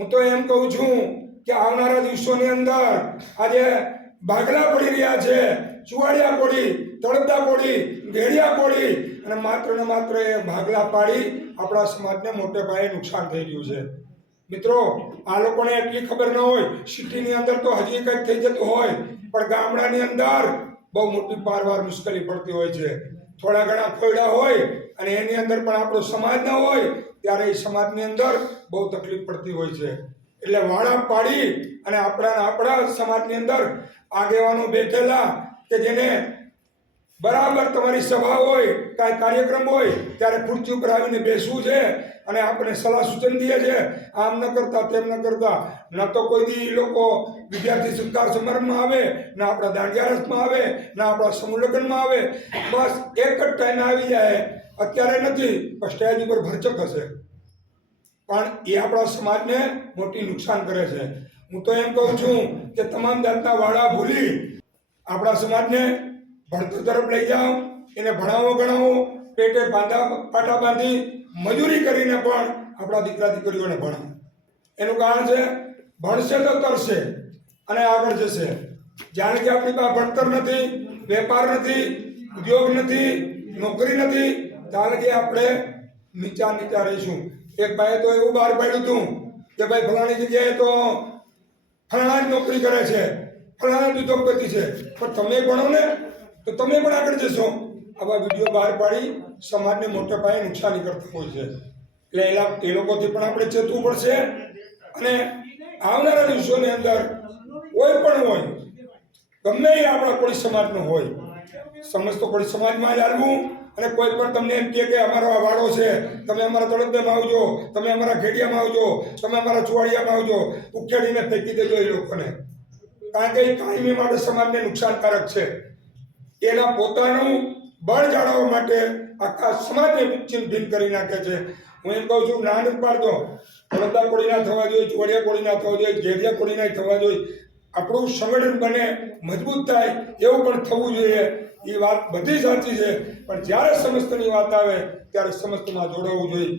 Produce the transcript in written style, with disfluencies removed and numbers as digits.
હું તો એમ કહું છું કે આવનારા દિવસોની અંદર આજે ભાગલા પડી રહ્યા છે, ચુવાડિયા કોળી, તળપદા કોળી, ઘેડિયા કોળી, અને માત્ર ને માત્ર એ ભાગલા પાડી આપણા સમાજને મોટે પાયે નુકસાન થઈ રહ્યું છે. મિત્રો, આ લોકોને એટલી ખબર ન હોય, સિટીની અંદર તો હજી કંઈક થઈ જતું હોય, પણ ગામડાની અંદર બહુ મોટી પારવાર મુશ્કેલી પડતી હોય છે. થોડા ઘણા ખોયડા હોય અને એની અંદર પણ આપણો સમાજ ન હોય ત્યારે એ સમાજની અંદર બહુ તકલીફ પડતી હોય છે. એટલે વાડા પાડી અને આપણા સમાજની અંદર આગેવાનો બેઠેલા કે જેને બરાબર તમારી સભા હોય, કાંઈ કાર્યક્રમ હોય ત્યારે ખુરશી ઉપર આવીને બેસવું છે અને આપણે સલાહ સૂચન દે છે, આમ ન કરતા તેમ ન કરતા. ન તો કોઈ દી લોકો વિદ્યાર્થી સત્કાર સમારંભમાં આવે, ના આપણા દાંડિયા રસમાં આવે, ના આપણા સમૂહ લગ્નમાં આવે. બસ એક જ ટાઈમે આવી જાય. અત્યારે નથી પણ સ્ટેજ ઉપર ભરચક હશે, પણ એ આપણા સમાજને મોટી નુકસાન કરે છે. હું તો એમ કહું છું કે તમામ જાતના વાળા ભૂલી આપણા સમાજને ભણતર તરફ લઈ જાઓ, એને ભણાવો ગણાવો, પેટે પાટા બાંધી મજૂરી કરીને પણ આપણા દીકરા દીકરીઓને ભણાવો. એનું કારણ છે ભણશે તો તરશે અને આગળ જશે. જ્યારે કે આપણી પાસે ભણતર નથી, વેપાર નથી, ઉદ્યોગ નથી, નોકરી નથી, ત્યારે કે આપણે નીચા રહીશું. એક ભાઈએ તો એવું બહાર પાડ્યું હતું કે ભાઈ ફલાણી જગ્યાએ તો ફલાણા જ નોકરી કરે છે, ફલાણા જ ઉદ્યોગપતિ છે, પણ તમે ભણો ને તો તમે પણ આગળ જશો. આવા વિડીયો બહાર પાડી સમાજને મોટા પાયે નુકસાની કરતા હોય છે. એટલે એ લોકોથી પણ આપણે ચેતવું પડશે. અને આવનારા દિવસોની અંદર કોઈ પણ હોય, ગમે એ આપણા કોળી સમાજનો હોય, સમસ્ત કોળી સમાજમાં જ આવવું. અને કોઈ પણ તમને એમ કહે કે અમારો આ વાડો છે, તમે અમારા તળપદામાં આવજો, તમે અમારા ઘેડિયામાં આવજો, તમે અમારા ચુવાડિયામાં આવજો, ઉખેડીને ફેંકી દેજો એ લોકોને. કારણ કે એ કાયમી માટે સમાજને નુકસાનકારક છે. એના પોતાનું બળ જાળવવા માટે આખા સમાજને ચિંતન કરી નાખે છે. હું એમ કહું છું, ના નથી પાડતો, તળપદા કોળી ના થવા જોઈએ, ચુવાડિયા કોળી ના થવા જોઈએ, ઘેડિયા કોળી ના થવા જોઈએ. આપણું સંગઠન બને, મજબૂત થાય એવું પણ થવું જોઈએ. એ વાત બધી સાચી છે, પણ જ્યારે સમસ્તની વાત આવે ત્યારે સમસ્તમાં જોડાવવું જોઈએ.